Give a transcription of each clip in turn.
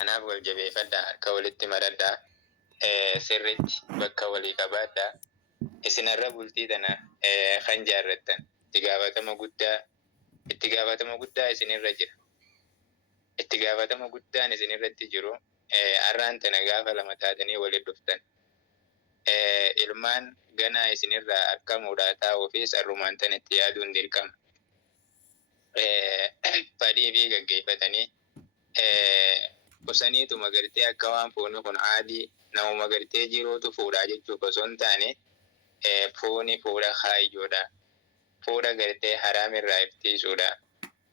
kanaaf wal jabeeffadhaa, harka walitti maradhaa, sirriitti bakka walii qabaadhaa. Isinarra bultii tana kan jaarrattan itti gaafatama guddaa isinirra jira. Itti gaafatama guddaan isinirratti jiru har'aan tana gaafa lama taatanii walitti dhuftan. Ilmaan ganaa isinirraa argamuudhaa taa'uufis har'umaan tanatti yaaduun dirqama. Fadhii fi gaggeeffatanii qusaniituma gartee akka waan foonni kun aadii namuma gartee jiruutu fuudhaa jechuuf osoo hin taane fooni fuudha kaayyoodha. Fuudha gartee haraamirraa iftiisuudha.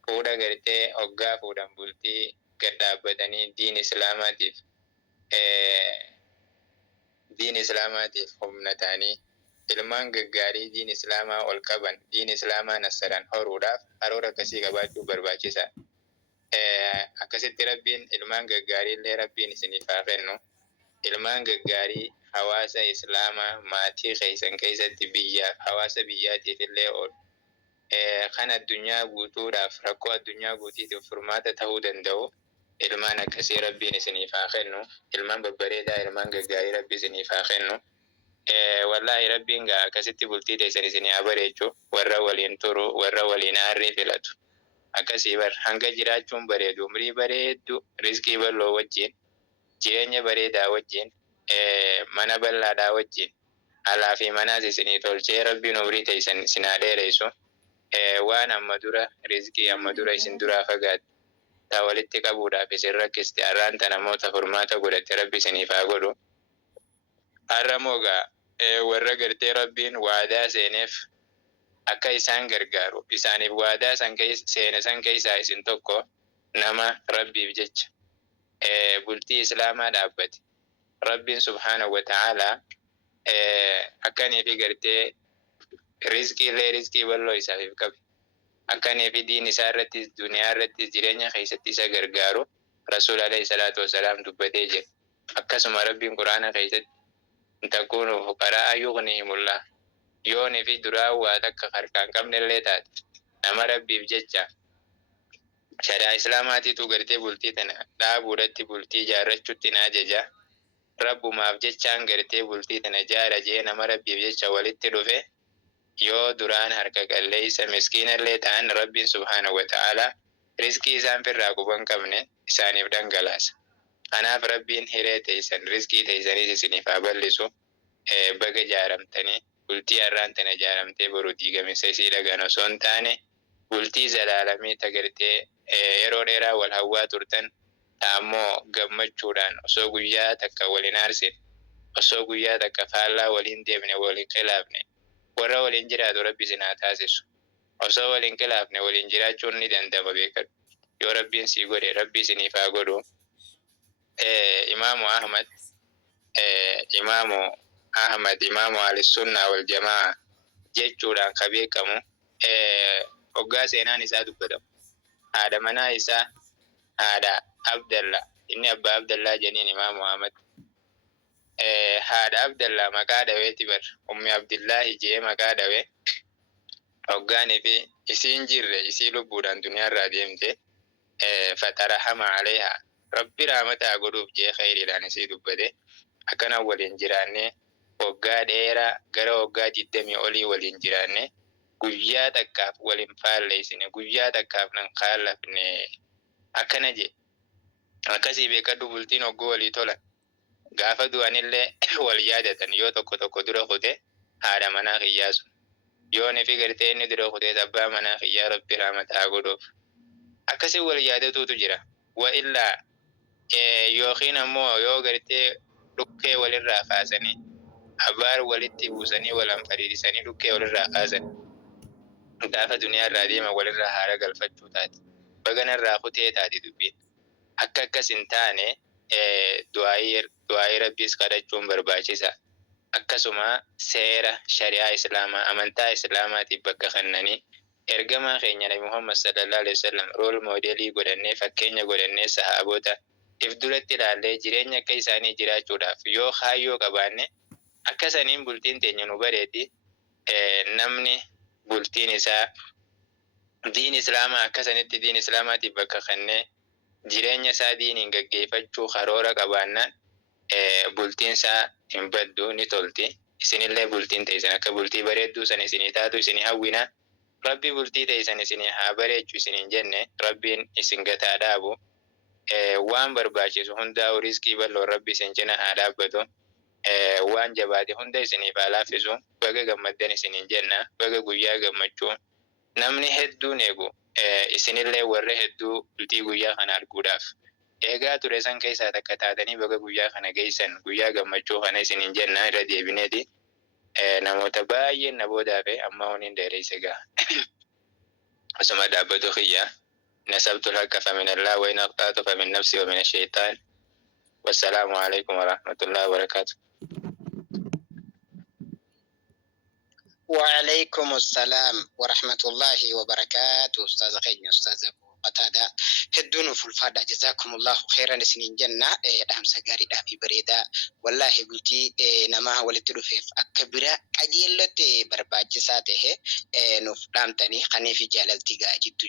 Fuudha gartee hoggaa fuudhan bultii gad dhaabbatanii diin islaamaatiif humna ta'anii ilmaan gaggaarii diin islaamaa ol qaban, diin islaamaa nassaran horuudhaaf haroora akkasii qabaachuu barbaachisa. Akkasitti rabbiin ilmaan gaggaarii illee rabbiin isiniif haa kennu. Ilmaan gaggaarii hawaasa islaamaa maatii keessan keessatti biyyaaf hawaasa biyyaatiif illee oolu. Kan addunyaa guutuudhaaf rakkoo addunyaa guutiitiif furmaata ta'uu danda'u ilmaan akkasii rabbiin isiniif haa kennu. Ilmaan babbareedaa ilmaan gaggaarii rabbi isiniif haa kennu. Wallaahi rabbiin gaa akkasitti bultii teessan isinii haa bareechu. Warra waliin turu, warra waliin aarrii filatu. Akkasii hanga jiraachuun bareedu, umrii bareeddu, rizqii bal'oo wajjin, jireenya bareedaa wajjin, mana bal'aadhaa wajjin, alaa fi manaas isinii tolchee rabbiin umrii teessan isin haa dheeressu. Waan amma dura rizqii amma dura isin duraa fagaate taa walitti qabuudhaaf isin rakkiste har'aan tana namoota furmaata godhatte rabbi isiniif haa godhu. Har'a moogaa warra gartee rabbiin waadaa seeneef akka isaan gargaaru isaaniif waadaa seene san keessaa isin tokko nama rabbiif jecha bultii islaamaa dhaabbate. Rabbiin subhaanahu wa ta'aalaa akkaniifi gartee rizqii bal'oo isaaf qabe. Akkaniifi diin isaa irrattis duniyaa irrattis jireenya keessatti isa gargaaru Rasuul alayhi salaatu wasalaam dubbatee jira. Akkasuma rabbiin quraana keessatti takuunu fuqaraa yughnihimullah, yoonii fi duraa waa takka harkaan qabne illee taate nama rabbiif jecha shari'aa islaamaatiitu gartee bultii tana dhaabuudhatti bultii ijaarrachuutti na ajaja. Rabbumaaf jechaan gartee bultii tana ijaara jee nama rabbiif jecha walitti dhufe yoo duraan harka qalleeysa miskiina illee ta'an rabbiin subhaanahu wa ta'aalaa rizqii isaan firraa quban qabne isaaniif dhangalaasa. Kanaaf rabbiin hiree teessan rizqii teessaniis isiniif haa bal'isu. Baga ijaaramtanii bultii har'aan tana ijaaramtee boru diigamessa isii dhagaan osoo hin taane bultii zalaalamii tagartee yeroo dheeraa wal hawwaa turtan ta'ammoo gammachuudhaan osoo guyyaa takka waliin aarsin, osoo guyyaa takka faallaa waliin deemne waliin qilaafne warra waliin jiraatu rabbi isin haa taasisu. Osoo waliin qilaafne waliin jiraachuun ni danda'ama beekadhu. Yoo rabbiin sii godhe rabbi isiniif haa godhu. Imaamu Ahmad imaamu Ahlussunnaa wal Jamaa jechuudhaan kan beekamu hoggaa seenaan isaa dubbatamu. Haadha manaa isaa haadha Abdallaa, inni abbaa Abdallaa jeniin imaamu Ahmad. Haadha Abdallaa maqaa dhaweeti bar ummi Abdillaahi jee maqaa dhawe. Hoggaanii fi isiin jirre isii lubbuudhaan duniyaarraa deemte fatarahama aleehaa. Rabbi rahmataa godhuuf jee khayriidhaan isii dubbate. Akkana waliin jiraanne waggaa dheeraa gara waggaa 20 olii waliin jiraanne guyyaa takkaaf waliin faalleessine, guyyaa takkaaf nan kaallafne akkana je. Akkasii beekadhu bultiin hogguu walii tolan. Gaafa du'anillee wal yaadatan yoo tokko dura kute haadha manaa kiyyaa sun. Yoo nifi gartee inni dura kutee abbaa manaa kiyyaa rabbi rahmataa godhuuf. Akkasii wal yaadatuutu jira. Wa illaa yookiin ammoo yoo gartee dhukkee walirraa kaasanii abaar walitti buusanii walan fariidisanii dhukkee walirraa kaasanii gaafa duniyaarraa deema walirraa haara galfachuu taati. Baganarraa kutee taati dubbiin. Akka akkas hin taane du'aayii rabbiis kadhachuun barbaachisa. Akkasuma seera shari'aa islaamaa amantaa islaamaatiif bakka kennanii ergamaa keenya Nabi Muhammad sallallahu alaihi wasallam rool moodelii godhannee fakkeenya godhannee sahaabota if duratti ilaallee jireenya akka isaanii jiraachuudhaaf yoo kaayyoo qabaanne akka saniin bultiin teenya nu bareedi. Namni bultiin isaa diin islaamaa akka sanitti diin islaamaatiif bakka kennee jireenya isaa diiniin gaggeeffachuu karoora qabaannaan bultiin isaa hin baddu ni tolti. Isinillee bultiin teessan akka bultii bareedduu san isinii taatu isinii hawwina. Rabbi bultii teessan isinii haa bareechu isiniin jenne rabbiin isin gataa dhaabu. Waan barbaachisu hundaa riskii bal'oo rabbi isin cina haa dhaabbatu. Waan jabaate hunda isiniif haa laaffisu. Baga gammaddan isiniin jenna. Baga guyyaa gammachuu. Namni hedduun eegu isinillee warra hedduu bultii guyyaa kana arguudhaaf eegaa ture san keessaa takka taatanii baga guyyaa kana geessan guyyaa gammachuu kana isiniin jenna irra deebineeti. Namoota baay'een na boodaafe amma honiin dheereesse gaa. Osuma dhaabbatu xiyyaa. نسبت الحق فمن الله وإن أخطأت فمن نفسي ومن الشيطان والسلام عليكم ورحمة الله وبركاته. وعليكم السلام ورحمة الله وبركاته. أستاذ خير أستاذ قتادة هدون في الفادة جزاكم الله خيرا سنين جنة دام سجاري دافي بريدة والله قلتي نما ولتلو في أكبر أجيلة برباجساته نوف دام تاني خني في جلال تيجا جدو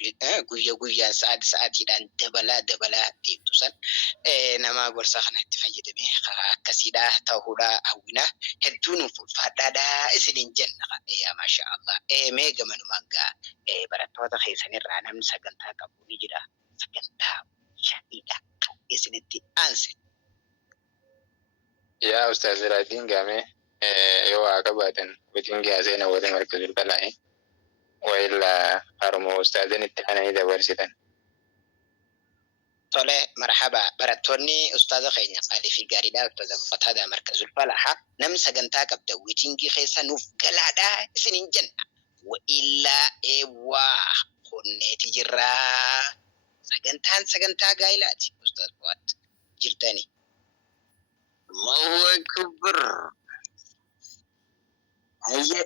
قويا ساعات دان دبلا تيبتوسن نما قرصا خنا تفجد مي كسيدا تهودا أوينا هدون في الفادة سنين جنة يا ما شاء الله ميجا منو مانجا براتوتا خيساني رانم سجنتا كابوني جدا سجنتا شديدة إسنتي أنسي يا أستاذ رادين جامي يوا كباتن بتنجي أزينا ودن مركز البلاء وإلا أرمو أستاذن التحنى إذا ورسدن طلع مرحبا براتوني أستاذ خيني قالي في جاريدا أستاذ قتادة مركز الفلاحة نم سجنتا كبدا ويتنجي خيسا نوف قلادا سنين جنة وإلا كنتي جرا سجنتا قايلاتي أستاذ فؤاد جرتاني الله أكبر. هيا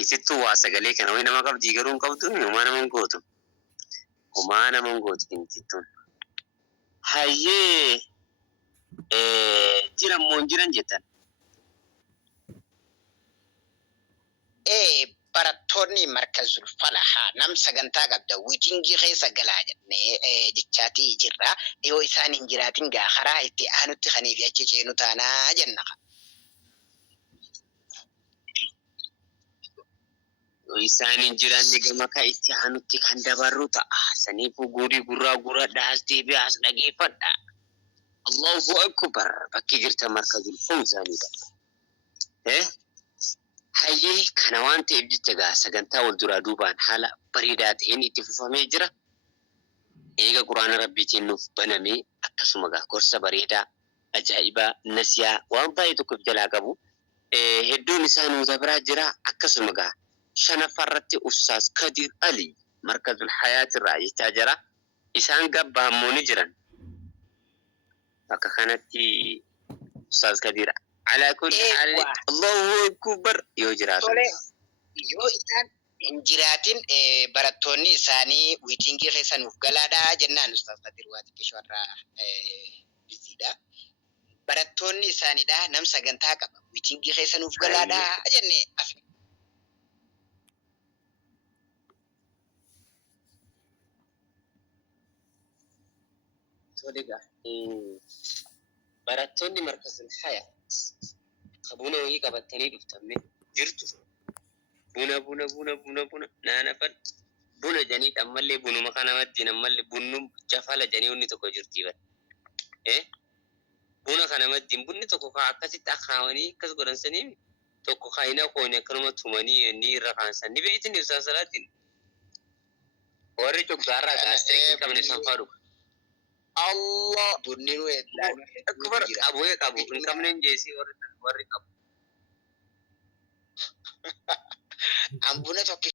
إتتو واسقلي كانوا وين ما قبل جيرون قبضون وما أنا من قوت إنتتون هيا جيران جدا barattoonni markazul falahaa nam sagantaa qabda wiitingii keessa galaa jennee jechaatii jirra yoo isaan hin jiraatin gaa karaa itti aanutti kanii fi achi ceenu taanaa jenna. yoo isaan hin jiraanne gama ka itti aanutti kan dabarru ta'a saniifuu guurii gurraa dhaas deebi'aas dhageeffadha. Allahu akbar bakki jirta markazul fawzaanidha. Hayyee kana waan ta'eef jecha gaa sagantaa wal duraa duubaan haala bareedaa ta'een itti fufamee jira. Eega quraana rabbiitiin nuuf banamee akkasuma gaa gorsa bareedaa ajaa'ibaa nasiyaa waan baay'ee tokkoof jalaa qabu hedduun isaa nuuta biraa jira. Akkasuma gaa shanaffaarratti Ustaaz Kadir Ali markazul hayaatirraa jechaa jira. Isaan gabbaammoo ni jiran bakka kanatti Ustaaz Kadir على كل حال الله أكبر يوجرات yoo isaan hin jiraatin barattoonni isaanii wiitingii keessa nuuf galaadha jennaan Ustaaz Kadir waa xiqqeessuurraa biziidha. Barattoonni isaaniidha nam sagantaa qaba wiitingii keessa nuuf galaadha jennee afne. Toliga barattoonni markazul hayaa buna wayii qabatanii dhuftamne jirtu. Buna naanafan buna janii ammallee bunuma kana wajjin ammallee bunnum jafala janii inni tokko jirti bad. Buna kana wajjin bunni tokko akkasitti akaawanii akkas godhansanii tokko kaayina kooni akkanuma tumanii inni irra kaansan ni beeytin ibsaa salaatiin. Warri coggaarraa gaastiriikii qabne isaan faadhu. Allah bunni nu akbar abuye qabu hin qabnen jeesii warri qabu. Ambuna tokko